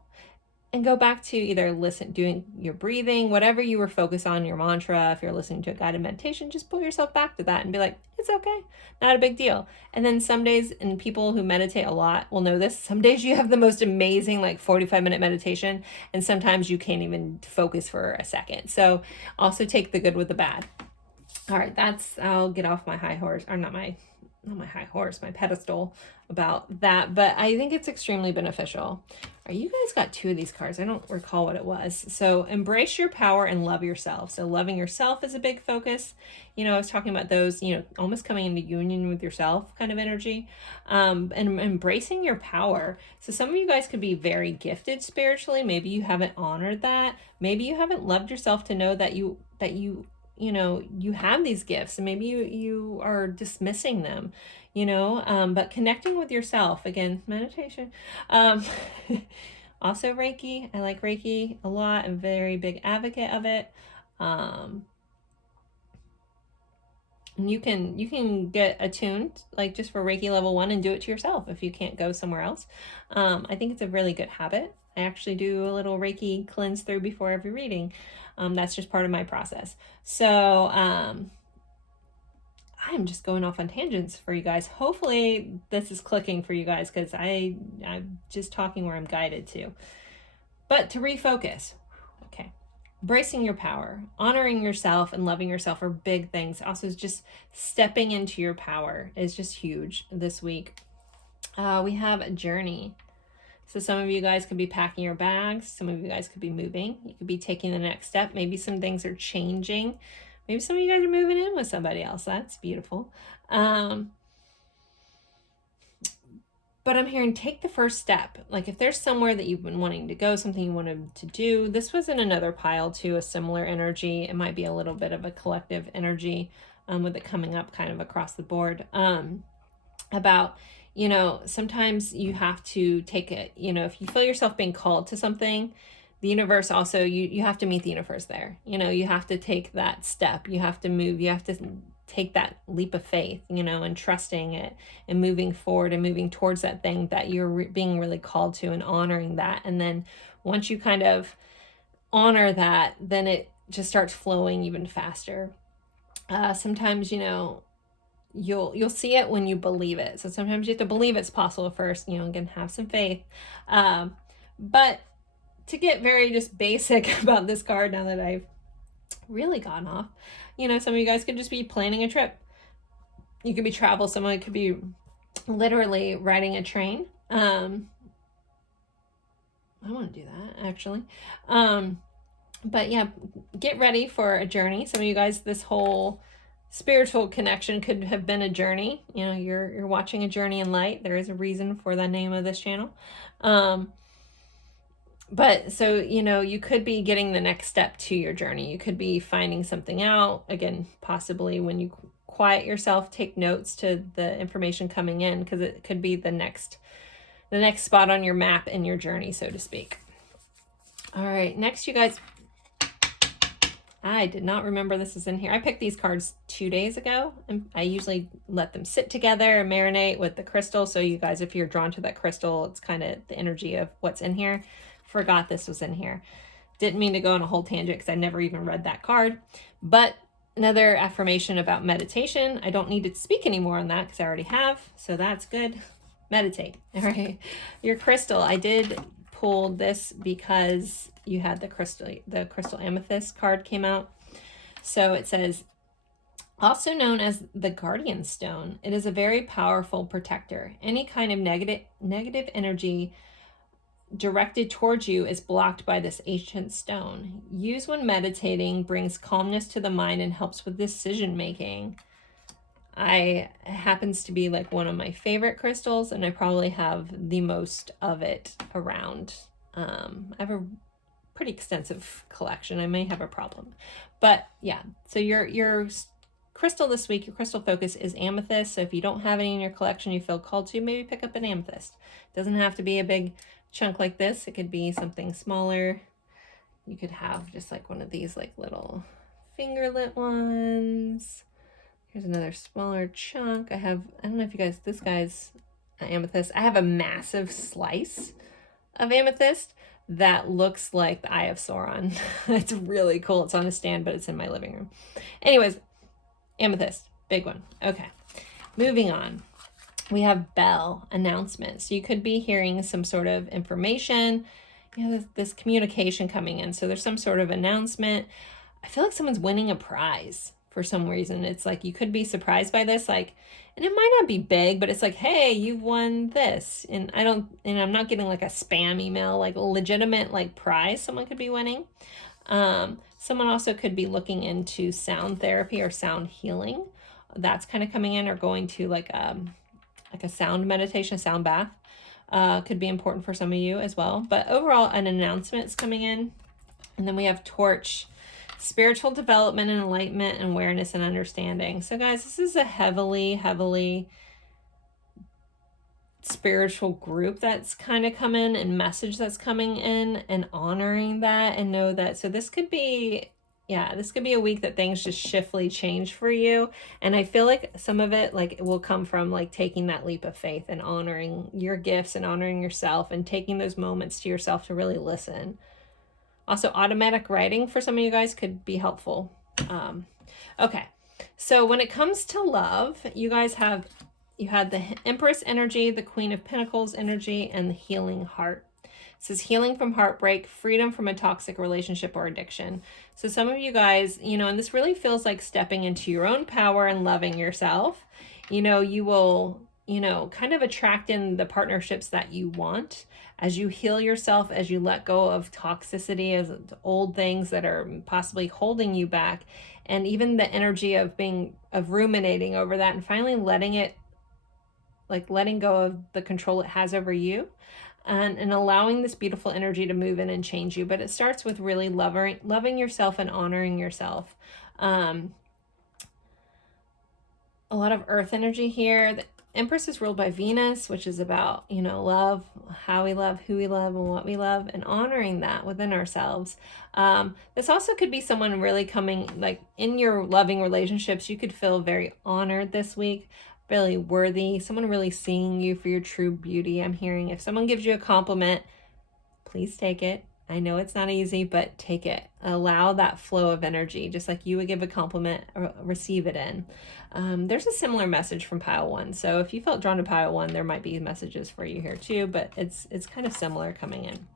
And go back to either doing your breathing, whatever you were focused on, your mantra. If you're listening to a guided meditation, just pull yourself back to that and be like, it's okay. Not a big deal. And then some days, and people who meditate a lot will know this, some days you have the most amazing 45-minute meditation, and sometimes you can't even focus for a second. So also take the good with the bad. All right, I'll get off my high horse, or not my high horse, my pedestal about that, but I think it's extremely beneficial. You guys got 2 of these cards. I don't recall what it was. So embrace your power and love yourself. So loving yourself is a big focus. I was talking about those, almost coming into union with yourself kind of energy, and embracing your power. So some of you guys could be very gifted spiritually. Maybe you haven't honored that. Maybe you haven't loved yourself to know that you have these gifts, and maybe you are dismissing them, but connecting with yourself, again, meditation. Also Reiki. I like Reiki a lot. I'm a very big advocate of it. And you can get attuned just for Reiki level 1 and do it to yourself if you can't go somewhere else. I think it's a really good habit. I actually do a little Reiki cleanse through before every reading. That's just part of my process. So I'm just going off on tangents for you guys. Hopefully this is clicking for you guys, because I'm just talking where I'm guided to. But to refocus, okay, embracing your power, honoring yourself, and loving yourself are big things. Also, just stepping into your power is just huge this week. We have a journey. So some of you guys could be packing your bags. Some of you guys could be moving. You could be taking the next step. Maybe some things are changing. Maybe some of you guys are moving in with somebody else. That's beautiful. But I'm hearing take the first step. If there's somewhere that you've been wanting to go, something you wanted to do. This was in another pile too, a similar energy. It might be a little bit of a collective energy with it coming up kind of across the board. About, sometimes you have to take it, if you feel yourself being called to something, the universe also, you have to meet the universe there. You have to take that step. You have to move. You have to take that leap of faith, and trusting it and moving forward and moving towards that thing that you're being really called to, and honoring that. And then once you kind of honor that, then it just starts flowing even faster. Sometimes, you'll see it when you believe it. So sometimes you have to believe it's possible first, again, have some faith. But to get very just basic about this card, now that I've really gone off, some of you guys could just be planning a trip. You could be travel. Someone could be literally riding a train. I want to do that, actually. But yeah, get ready for a journey. Some of you guys, this whole spiritual connection could have been a journey. You're watching A Journey in Light. There is a reason for the name of this channel. But so, you could be getting the next step to your journey. You could be finding something out. Again, possibly when you quiet yourself, take notes to the information coming in, because it could be the next spot on your map in your journey, so to speak. All right, next, you guys, I did not remember this is in here. I picked these cards 2 days ago, and I usually let them sit together and marinate with the crystal. So you guys, if you're drawn to that crystal, it's kind of the energy of what's in here. Forgot this was in here. Didn't mean to go on a whole tangent because I never even read that card. But another affirmation about meditation. I don't need to speak anymore on that because I already have. So that's good. Meditate. All right. Your crystal. I did pull this because you had the crystal amethyst card came out. So it says, also known as the guardian stone, it is a very powerful protector. Any kind of negative energy directed towards you is blocked by this ancient stone. Use when meditating, brings calmness to the mind and helps with decision making. It happens to be like one of my favorite crystals, and I probably have the most of it around. I have a pretty extensive collection. I may have a problem, but yeah. So your crystal this week, your crystal focus is amethyst. So if you don't have any in your collection, you feel called to, maybe pick up an amethyst. Doesn't have to be a big chunk like this. It could be something smaller. You could have just like one of these like little fingerlet ones. Here's another smaller chunk. I don't know if you guys, this guy's amethyst. I have a massive slice of amethyst that looks like the Eye of Sauron. It's really cool. It's on a stand, but it's in my living room. Anyways, amethyst, big one. Okay, moving on. We have bell, announcement. So you could be hearing some sort of information, you know, this communication coming in. So there's some sort of announcement. I feel like someone's winning a prize for some reason. It's like you could be surprised by this, like, and it might not be big, but it's like, hey, you won this. And I'm not getting like a spam email, like a legitimate like prize someone could be winning. Someone also could be looking into sound therapy or sound healing. That's kind of coming in, or going to like a sound meditation, sound bath. Could be important for some of you as well. But overall, an announcement is coming in. And then we have torch, spiritual development and enlightenment and awareness and understanding. So guys, this is a heavily spiritual group that's kind of coming, and message that's coming in, and honoring that, and know that. So this could be, this could be a week that things just shiftly change for you. And I feel like some of it, like, it will come from like taking that leap of faith and honoring your gifts and honoring yourself and taking those moments to yourself to really listen. Also, automatic writing for some of you guys could be helpful. Okay, so when it comes to love, you guys you had the Empress energy, the Queen of Pentacles energy, and the healing heart. It says healing from heartbreak, freedom from a toxic relationship or addiction. So some of you guys, you know, and this really feels like stepping into your own power and loving yourself. You know, you will, you know, kind of attract in the partnerships that you want as you heal yourself, as you let go of toxicity, as old things that are possibly holding you back, and even the energy of ruminating over that and finally letting go of the control it has over you, and allowing this beautiful energy to move in and change you. But it starts with really loving yourself and honoring yourself. A lot of earth energy here. The Empress is ruled by Venus, which is about, you know, love, how we love, who we love, and what we love, and honoring that within ourselves. This also could be someone really coming, like, in your loving relationships, you could feel very honored this week, really worthy, someone really seeing you for your true beauty. I'm hearing if someone gives you a compliment, please take it. I know it's not easy, but take it. Allow that flow of energy, just like you would give a compliment, receive it in. There's a similar message from pile 1. So if you felt drawn to pile 1, there might be messages for you here too, but it's kind of similar coming in.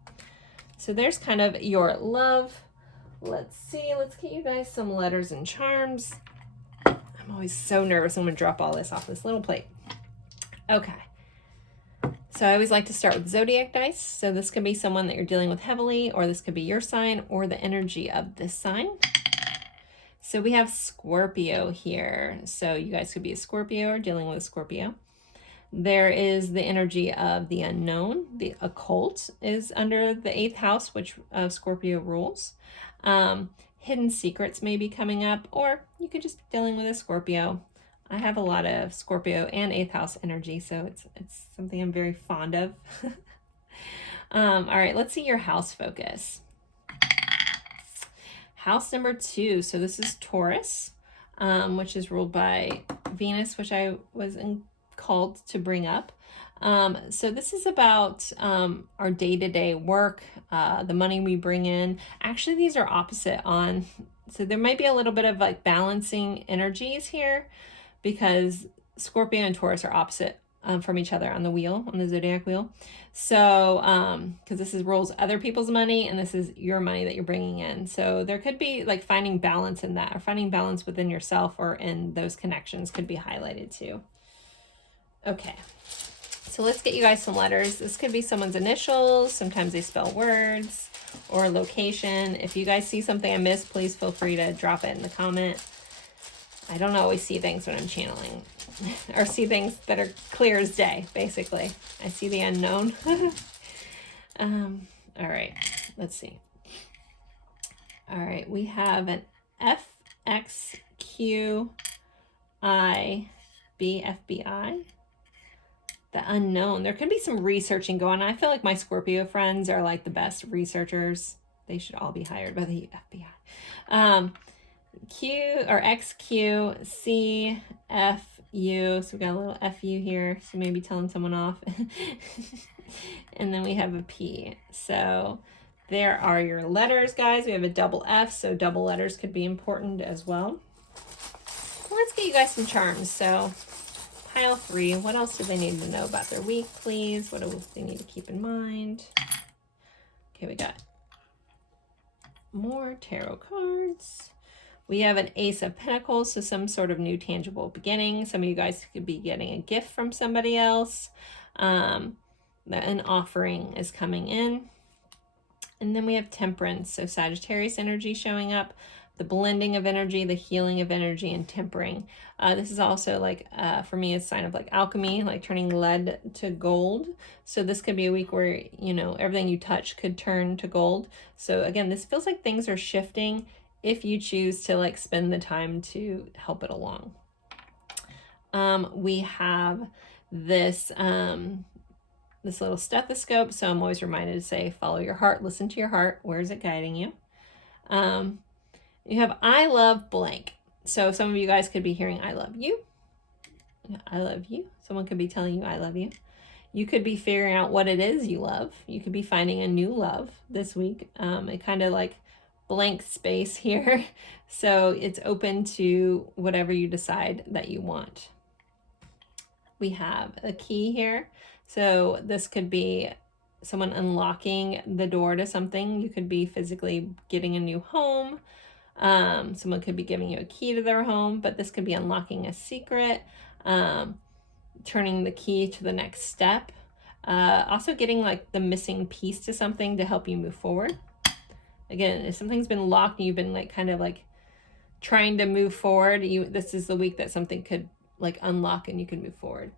So there's kind of your love. Let's see, let's get you guys some letters and charms. I'm always so nervous I'm gonna drop all this off this little plate. Okay. So I always like to start with zodiac dice. So this could be someone that you're dealing with heavily, or this could be your sign or the energy of this sign. So we have Scorpio here. So you guys could be a Scorpio or dealing with a Scorpio. There is the energy of the unknown. The occult is under the 8th house, which Scorpio rules. Hidden secrets may be coming up, or you could just be dealing with a Scorpio. I have a lot of Scorpio and 8th house energy, so it's something I'm very fond of. All right, let's see your house focus. House number 2, so this is Taurus, which is ruled by Venus, which I was called to bring up. So this is about our day-to-day work, the money we bring in. Actually, these are opposite on, so there might be a little bit of like balancing energies here, because Scorpio and Taurus are opposite from each other on the wheel, on the zodiac wheel. So, because this is rules other people's money, and this is your money that you're bringing in. So there could be like finding balance in that, or finding balance within yourself or in those connections could be highlighted too. Okay. So so let's get you guys some letters. This could be someone's initials. Sometimes they spell words or location. If you guys see something I missed, please feel free to drop it in the comment. I don't always see things when I'm channeling or see things that are clear as day, basically. I see the unknown. All right, let's see. All right, we have an FXQIB, FBI. The unknown. There could be some researching going on. I feel like my Scorpio friends are like the best researchers. They should all be hired by the FBI. Q or XQCFU. So we got a little FU here. So maybe telling someone off. And then we have a P. So there are your letters, guys. We have a double F. So double letters could be important as well. Let's get you guys some charms. So pile 3. What else do they need to know about their week, please? What do they need to keep in mind? Okay, we got more tarot cards. We have an Ace of Pentacles, so some sort of new tangible beginning. Some of you guys could be getting a gift from somebody else. An offering is coming in. And then we have Temperance, so Sagittarius energy showing up. The blending of energy, the healing of energy, and tempering. This is also like, for me, a sign of like alchemy, like turning lead to gold. So this could be a week where, you know, everything you touch could turn to gold. So again, this feels like things are shifting if you choose to like spend the time to help it along. We have this, this little stethoscope. So I'm always reminded to say, follow your heart, listen to your heart. Where is it guiding you? You have I love blank. So some of you guys could be hearing I love you. I love you. Someone could be telling you I love you. You could be figuring out what it is you love. You could be finding a new love this week. It kind of like blank space here. So it's open to whatever you decide that you want. We have a key here. So this could be someone unlocking the door to something. You could be physically getting a new home. Someone could be giving you a key to their home, but this could be unlocking a secret, turning the key to the next step. Also getting like the missing piece to something to help you move forward. Again, if something's been locked and you've been like kind of like trying to move forward, this is the week that something could like unlock and you can move forward.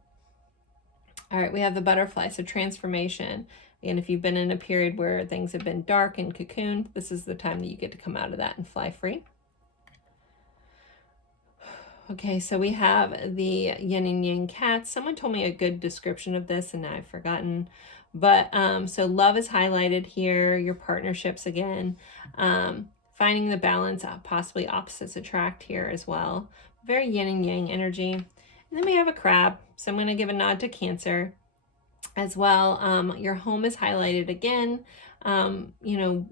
All right, we have the butterfly, so transformation. And if you've been in a period where things have been dark and cocooned, this is the time that you get to come out of that and fly free. Okay, so we have the yin and yang cats. Someone told me a good description of this and I've forgotten. But so love is highlighted here, your partnerships again, finding the balance, possibly opposites attract here as well. Very yin and yang energy. And then we have a crab. So I'm going to give a nod to Cancer as well. Your home is highlighted again. You know,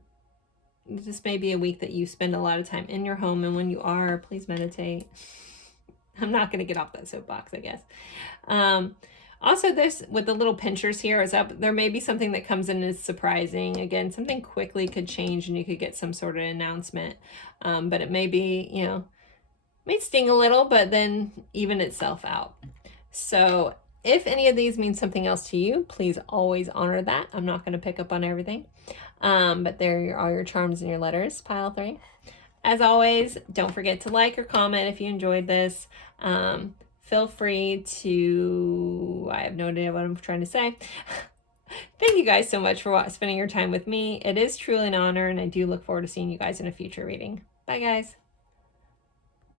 this may be a week that you spend a lot of time in your home, and when you are, please meditate. I'm not going to get off that soapbox, I guess. Also, this with the little pinchers here is up. There may be something that comes in as surprising. Again, something quickly could change and you could get some sort of announcement. But it may be, you know, may sting a little, but then even itself out. So if any of these mean something else to you, please always honor that. I'm not going to pick up on everything. But there are your charms and your letters, pile 3. As always, don't forget to like or comment if you enjoyed this. Feel free to, I have no idea what I'm trying to say. Thank you guys so much for spending your time with me. It is truly an honor, and I do look forward to seeing you guys in a future reading. Bye, guys.